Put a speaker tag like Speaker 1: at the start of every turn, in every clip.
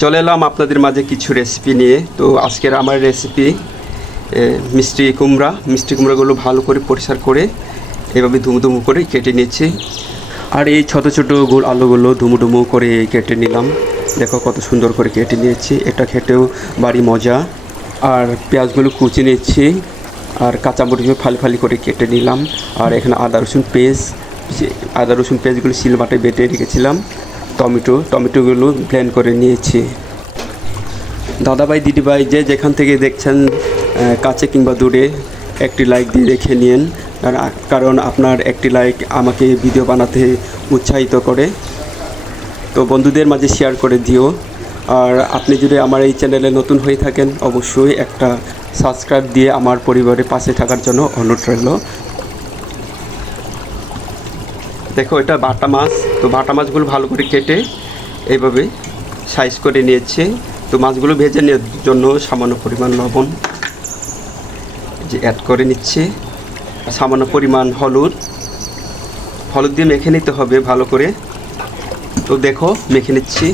Speaker 1: চলে এলাম আপনাদের মাঝে কিছু রেসিপি নিয়ে। তো আজকের আমার রেসিপি মিষ্টি কুমড়া। মিষ্টি কুমড়াগুলো ভালো করে পরিষ্কার করে এভাবে ধুমু ধুমু করে কেটে নিচ্ছি। আর এই ছোটো ছোটো গোল আলুগুলো ধুমু ধুমু করে কেটে নিলাম। দেখো কত সুন্দর করে কেটে নিয়েছি। এটা খেতেও বাড়ি মজা। আর পেঁয়াজগুলো কুচি নিচ্ছি। আর কাঁচামরিচগুলো ফালি ফালি করে কেটে নিলাম। আর এখানে আদা রসুন পেস্ট আদা রসুন পেস্টগুলো শিলবাটায় বেটে রেখেছিলাম। টমেটো, টমেটোগুলো ব্লেন্ড করে নিয়েছি। দাদাভাই, দিদিভাই যে যেখান থেকে দেখছেন কাছে কিংবা দূরে, একটি লাইক দিয়ে দেখে নিন। কারণ আপনার একটি লাইক আমাকে ভিডিও বানাতে উৎসাহিত করে। তো বন্ধুদের মাঝে শেয়ার করে দিও। আর আপনি যদি আমার এই চ্যানেলে নতুন হয়ে থাকেন, অবশ্যই একটা সাবস্ক্রাইব দিয়ে আমার পরিবারের পাশে থাকার জন্য অনুরোধ রইল। দেখো, এটা বাটা মাছ। তো বাটা মাছগুলো ভালো করে কেটে এইভাবে সাইজ করে নিয়েছে। তো মাছগুলো ভেজে নেওয়ার জন্য সামান্য পরিমাণ লবণ যে অ্যাড করে নিচ্ছে। সামান্য পরিমাণ হলুদ। হলুদ দিয়ে মেখে নিতে হবে ভালো করে। তো দেখো, মেখে নিচ্ছি।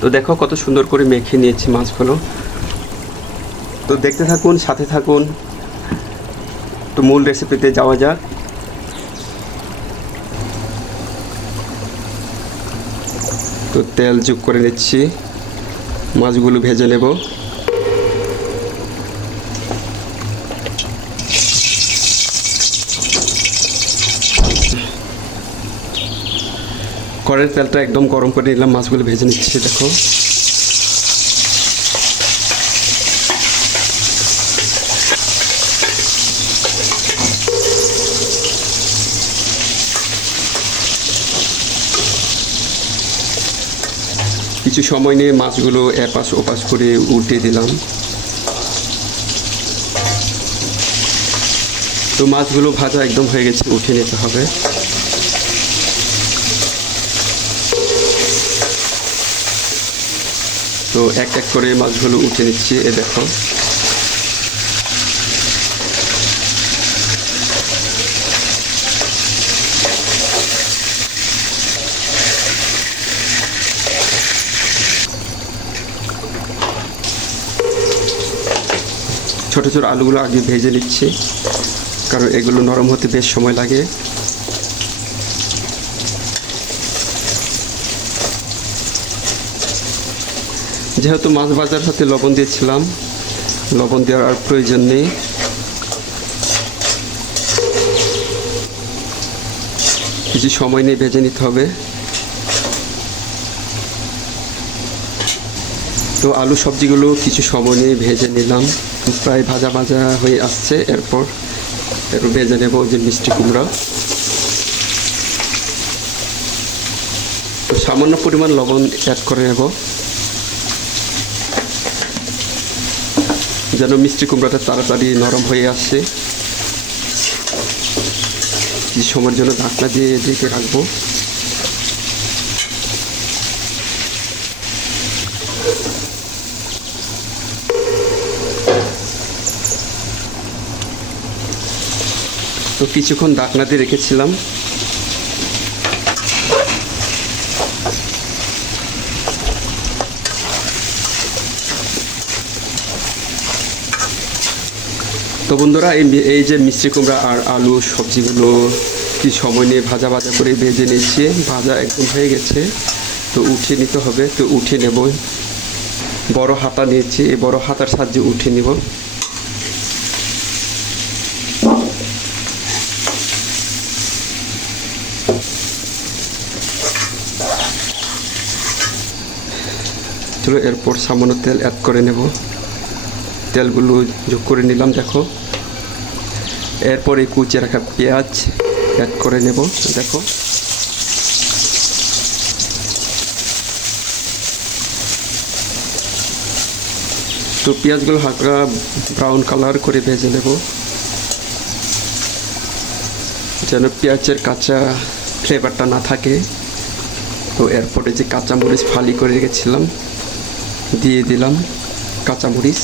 Speaker 1: তো দেখো, কত সুন্দর করে মেখে নিয়েছি মাছগুলো। তো দেখতে থাকুন, সাথে থাকুন। তো মূল রেসিপিতে যাওয়া যাক। তো তেল যোগ করে নিচ্ছি। মাছগুলো ভেজে নেব। কড়াইয়ের তেলটা একদম গরম করে নিলাম। মাছগুলো ভেজে নিচ্ছি, দেখো। কিছু সময় নিয়ে মাছগুলো এপাশ ওপাশ করে উল্টে দিলাম। তো মাছগুলো ভাজা একদম হয়ে গেছে উঠে নিতে হবে। তো এক এক করে মাছগুলো উঠে নিচ্ছি, এ দেখো। ছোট ছোট আলুগুলো আগে ভেজে নিচ্ছি, কারণ এগুলো নরম হতে বেশ সময় লাগে। যেহেতু মাছ ভাজার সাথে লবণ দিয়েছিলাম, লবণ দেওয়ার আর প্রয়োজন নেই। কিছু সময় নিয়ে ভেজে নিতে হবে। তো আলু সবজিগুলো কিছু সময় নিয়ে ভেজে নিলাম। প্রায় ভাজা ভাজা হয়ে আসছে, এরপর ভেজে নেব যে মিষ্টি কুমড়া। সামান্য পরিমাণ লবণ অ্যাড করে নেব। যেন মিষ্টি কুমড়াটা তাড়াতাড়ি নরম হয়ে আসছে। কিছু সময়ের জন্য ঢাকনা দিয়ে ঢেকে রাখব। তো কিছুক্ষণ দিয়ে রেখেছিলাম। তো বন্ধুরা, এই এই যে মিষ্টি কুমড়া আর আলু সবজিগুলো কি সময় নিয়ে ভাজা ভাজা করে ভেজে নিচ্ছি, ভাজা একদম হয়ে গেছে। তো উঠিয়ে নিতে হবে, তো উঠিয়ে নেব। বড় হাতা নিয়েছি, এই বড় হাতার সাহায্যে উঠিয়ে নিব। চলো এরপর সামান্য তেল অ্যাড করে নেব। তেলগুলো যোগ করে নিলাম, দেখো। এরপরে কুচিয়ে রাখা পেঁয়াজ অ্যাড করে নেব, দেখো। তো পেঁয়াজগুলো হালকা ব্রাউন কালার করে ভেজে নেব। যেন পেঁয়াজের কাঁচা ফ্লেভারটা না থাকে। তো এরপরে যে কাঁচামরিচ ফালি করে রেখেছিলাম দিয়ে দিলাম কাঁচামরিচ।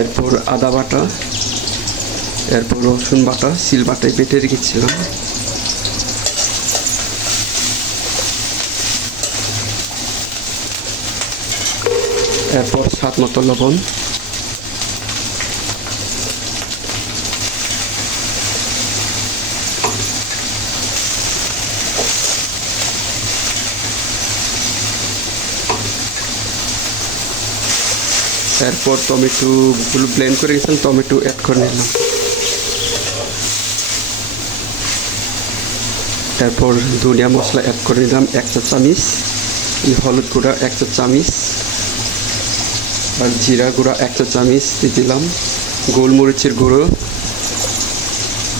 Speaker 1: এরপর আদা বাটা, এরপর রসুন বাটা সিল বাটায় বেটে রেখেছিলাম। এরপর স্বাদ মতো লবণ। এরপর টমেটোগুলো ব্লেন্ড করে গেছিলাম টমেটো অ্যাড করে নিলাম। এরপর ধনিয়া মশলা অ্যাড করে নিলাম, এক চা চামিচ, হলুদ গুঁড়া এক চা চামিচ, আর জিরা গুঁড়া এক চা চামিচ দিলাম। গোলমরিচের গুঁড়ো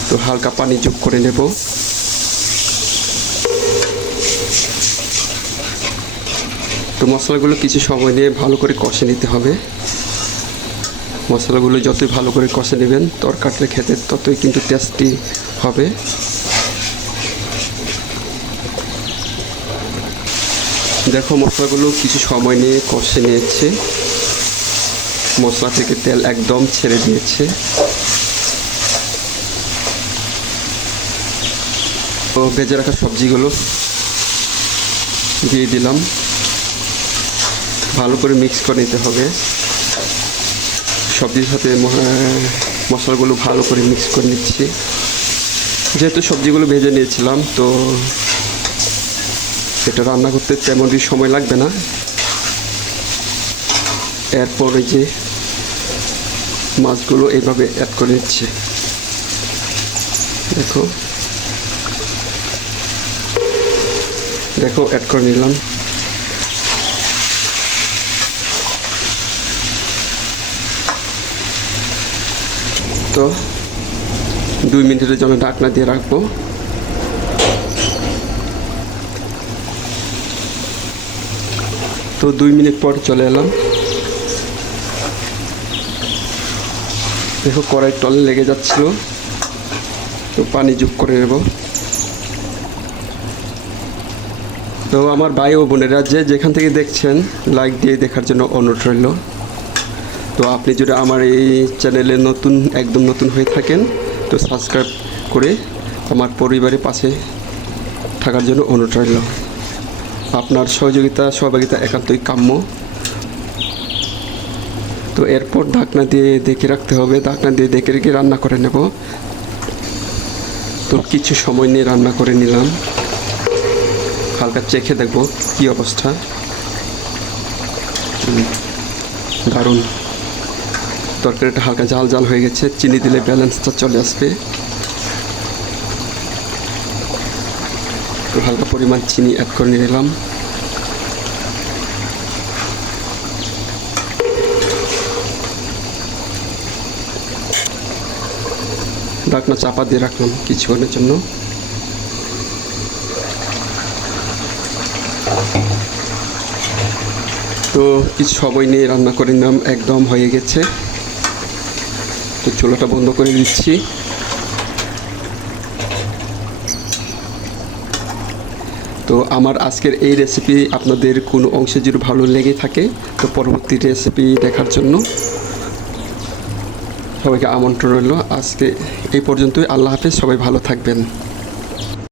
Speaker 1: তো হালকা পানি যোগ করে নেব। তো মশলাগুলো কিছু সময় নিয়ে ভালো করে কষে নিতে হবে। মশলাগুলো যতই ভালো করে কষে নেবেন তরকারিটা খেতে ততই কিন্তু টেস্টি হবে। দেখো মশলাগুলো কিছু সময় নিয়ে কষে নিয়েছে। মশলা থেকে তেল একদম ছেড়ে দিয়েছে। তো ভেজে রাখা সবজিগুলো দিয়ে দিলাম। ভালো করে মিক্স করে নিতে হবে। সবজির সাথে মশলাগুলো ভালো করে মিক্স করে নিচ্ছি। যেহেতু সবজিগুলো ভেজে নিয়েছিলাম, তো এটা রান্না করতে তেমন সময় লাগবে না। এরপর যে মাছগুলো এইভাবে অ্যাড করে নিচ্ছে। দেখো। দেখো অ্যাড করে নিলাম। তো দুই মিনিটের জন্য ঢাকনা দিয়ে রাখব। তো দুই মিনিট পর চলে এলাম। দেখো কড়াই টলে লেগে যাচ্ছিল। তো পানি যোগ করে নেব। তো আমার ভাই ও বোনেরা যে যেখান থেকে দেখছেন লাইক দিয়ে দেখার জন্য অনুরোধ রইল। তো আপনি যদি আমার এই চ্যানেলে নতুন, একদম নতুন হয়ে থাকেন, তো সাবস্ক্রাইব করে আমার পরিবারের পাশে থাকার জন্য অনুরোধ আপনার সহযোগিতা, সহভাগিতা একান্তই কাম্য। তো এরপর ঢাকনা দিয়ে দেখে রাখতে হবে, ঢাকনা দিয়ে দেখে রেখে রান্না করে নেব। তো কিছু সময় নিয়ে রান্না করে নিলাম। হালকা চেখে দেখব কি অবস্থা। দারুণ। তরকারিটা হালকা জাল জাল হয়ে গেছে, চিনি দিলে ব্যালেন্সটা চলে আসবে। হালকা পরিমাণ চিনি অ্যাড করে নিয়ে নিলাম। ঢাকনা চাপা দিয়ে রাখলাম কিছুক্ষণের জন্য। তো কিছু সময় নিয়ে রান্না করে নিলাম, একদম হয়ে গেছে। চুলাটা বন্ধ করে দিচ্ছি। তো আমার আজকের এই রেসিপি আপনাদের কোনো অংশে যদি ভালো লেগে থাকে, তো পরবর্তী রেসিপি দেখার জন্য সবাইকে আমন্ত্রণ রইল। আজকে এই পর্যন্তই। আল্লাহ হাফেজ। সবাই ভালো থাকবেন।